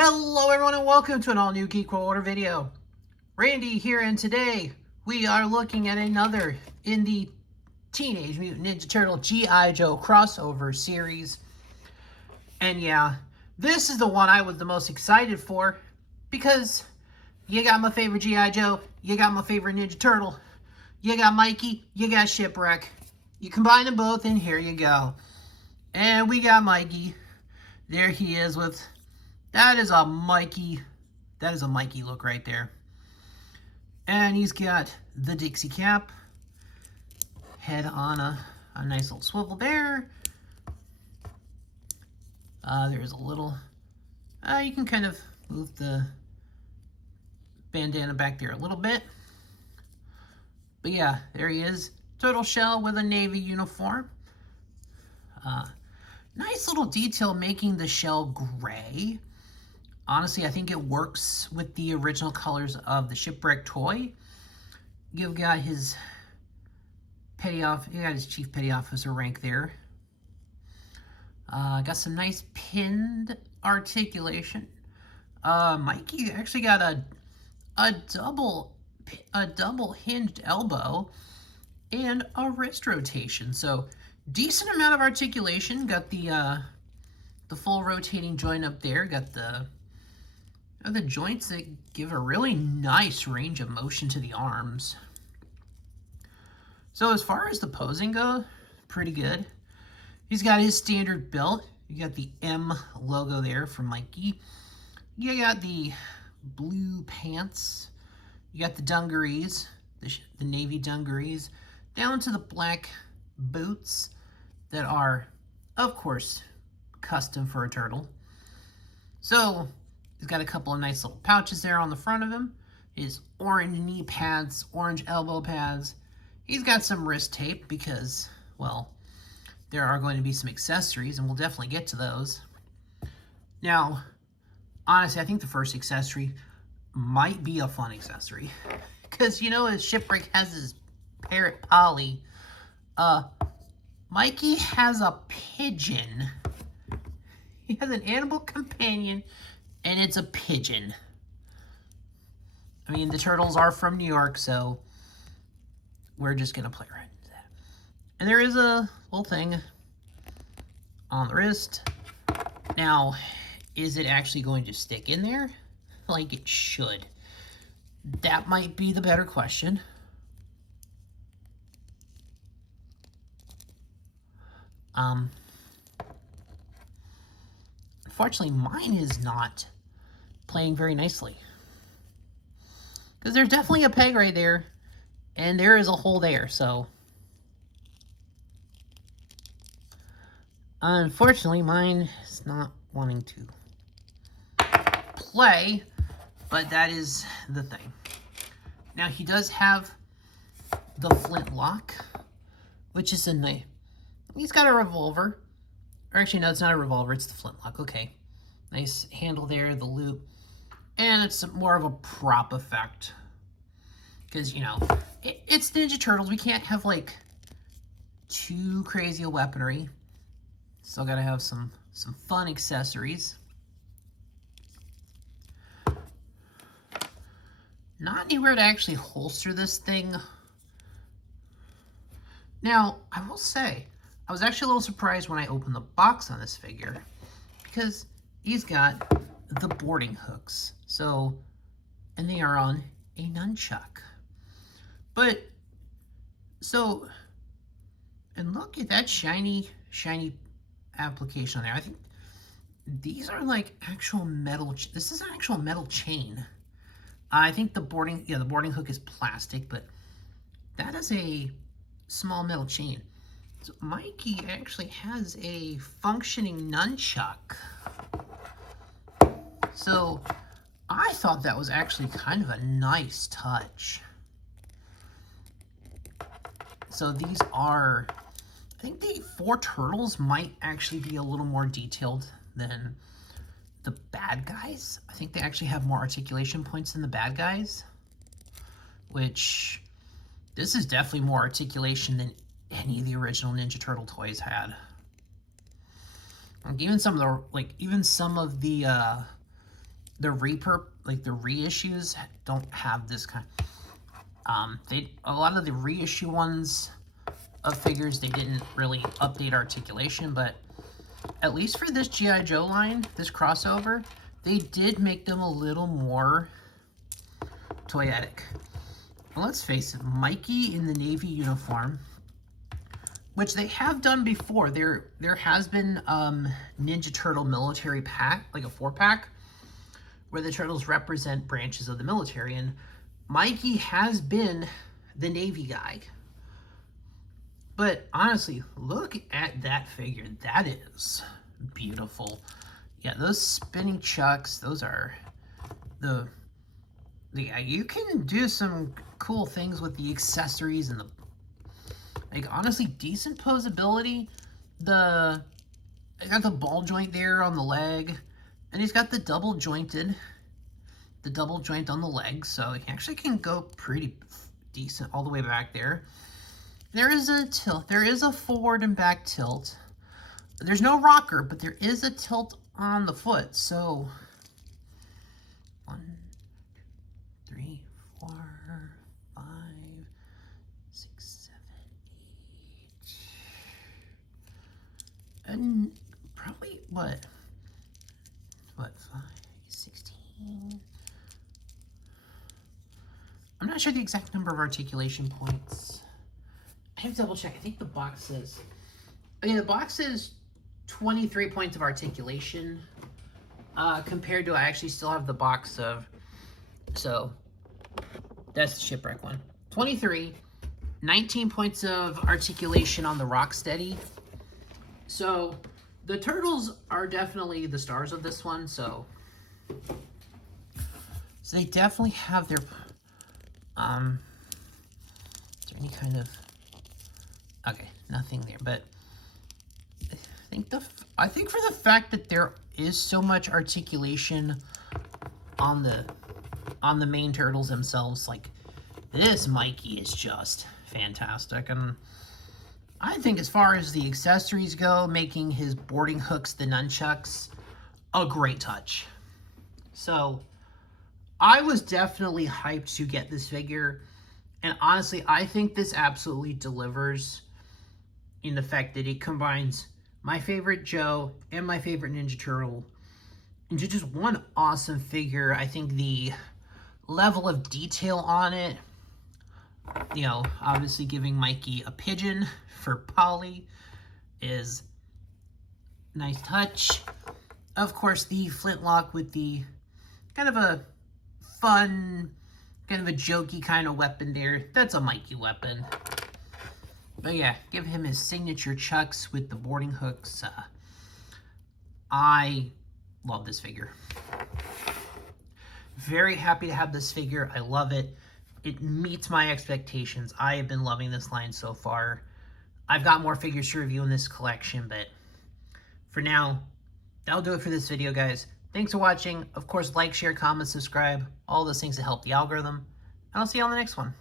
Hello everyone and welcome to an all new Geek World Order video. Randy here, and today we are looking at another in the Teenage Mutant Ninja Turtle G.I. Joe crossover series. And yeah, this is the one I was the most excited for because you got my favorite G.I. Joe, you got my favorite Ninja Turtle, you got Mikey, you got Shipwreck. You combine them both and here you go. And we got Mikey. There he is with... That is a Mikey look right there. And he's got the Dixie cap. Head on a nice little swivel there. There's a little... you can kind of move the bandana back there a little bit. But yeah, there he is. Turtle shell with a navy uniform. Nice little detail making the shell gray. Honestly, I think it works with the original colors of the Shipwreck toy. You've got his chief petty officer rank there. Got some nice pinned articulation. Mikey actually got a double hinged elbow and a wrist rotation. So decent amount of articulation. Got the full rotating joint up there. Got the joints that give a really nice range of motion to the arms. So as far as the posing goes, pretty good. He's got his standard belt. You got the M logo there for Mikey. You got the blue pants. You got the dungarees, the navy dungarees, down to the black boots that are, of course, custom for a turtle. So he's got a couple of nice little pouches there on the front of him. His orange knee pads, orange elbow pads. He's got some wrist tape because, well, there are going to be some accessories, and we'll definitely get to those. Now, honestly, I think the first accessory might be a fun accessory. Because, you know, his Shipwreck has his parrot Polly. Mikey has a pigeon. He has an animal companion, and it's a pigeon. I mean, the turtles are from New York, so we're just going to play right into that. And there is a little thing on the wrist. Now, is it actually going to stick in there like it should? That might be the better question. Unfortunately, mine is not playing very nicely. Because there's definitely a peg right there, and there is a hole there, so... Unfortunately, mine is not wanting to play, but that is the thing. Now, he does have the flintlock, which is a nice... He's got a revolver. Or actually, no, it's not a revolver, it's the flintlock. Okay. Nice handle there, the loop. And it's more of a prop effect. Because, you know, it's Ninja Turtles. We can't have, like, too crazy a weaponry. Still gotta have some fun accessories. Not anywhere to actually holster this thing. Now, I will say, I was actually a little surprised when I opened the box on this figure, because he's got the boarding hooks. So, and they are on a nunchuck. But, so, and look at that shiny application on there. I think these are like actual metal. This is an actual metal chain. I think the boarding hook is plastic, but that is a small metal chain. So Mikey actually has a functioning nunchuck. So I thought that was actually kind of a nice touch. So these are, I think the 4 turtles might actually be a little more detailed than the bad guys. I think they actually have more articulation points than the bad guys, which this is definitely more articulation than any of the original Ninja Turtle toys had. Like even some of the the reissues don't have this kind. A lot of the reissue ones of figures, they didn't really update articulation, but at least for this G.I. Joe line, this crossover, they did make them a little more toyetic. And let's face it, Mikey in the Navy uniform, which they have done before. There has been Ninja Turtle military pack, like a 4-pack, where the turtles represent branches of the military, and Mikey has been the Navy guy. But honestly, look at that figure. That is beautiful. Yeah, those spinning chucks, those are yeah, you can do some cool things with the accessories and the, like, honestly, decent posability. I got the ball joint there on the leg, and he's got the double joint on the leg, so he actually can go pretty decent all the way back there. There is a tilt. There is a forward and back tilt. There's no rocker, but there is a tilt on the foot, so 1, 2, 3, 4, 5, 6, 7, 8, and probably what 5, 16. I'm not sure the exact number of articulation points. I have to double check. I think the box says, okay, the box says 23 points of articulation, compared to, I actually still have the box of, so that's the Shipwreck one. 23, 19 points of articulation on the Rocksteady. So the turtles are definitely the stars of this one, so they definitely have their, is there any kind of, okay, nothing there, but I think for the fact that there is so much articulation on the main turtles themselves, like, this Mikey is just fantastic. And I think as far as the accessories go, making his boarding hooks the nunchucks a great touch. So I was definitely hyped to get this figure, and honestly, I think this absolutely delivers in the fact that it combines my favorite Joe and my favorite Ninja Turtle into just one awesome figure. I think the level of detail on it, you know, obviously giving Mikey a pigeon for Polly is a nice touch. Of course, the flintlock with the kind of a fun, kind of a jokey kind of weapon there. That's a Mikey weapon. But yeah, give him his signature chucks with the boarding hooks. I love this figure. Very happy to have this figure. I love it. It meets my expectations. I have been loving this line so far. I've got more figures to review in this collection, but for now, that'll do it for this video, guys. Thanks for watching. Of course, like, share, comment, subscribe, all those things to help the algorithm. And I'll see you on the next one.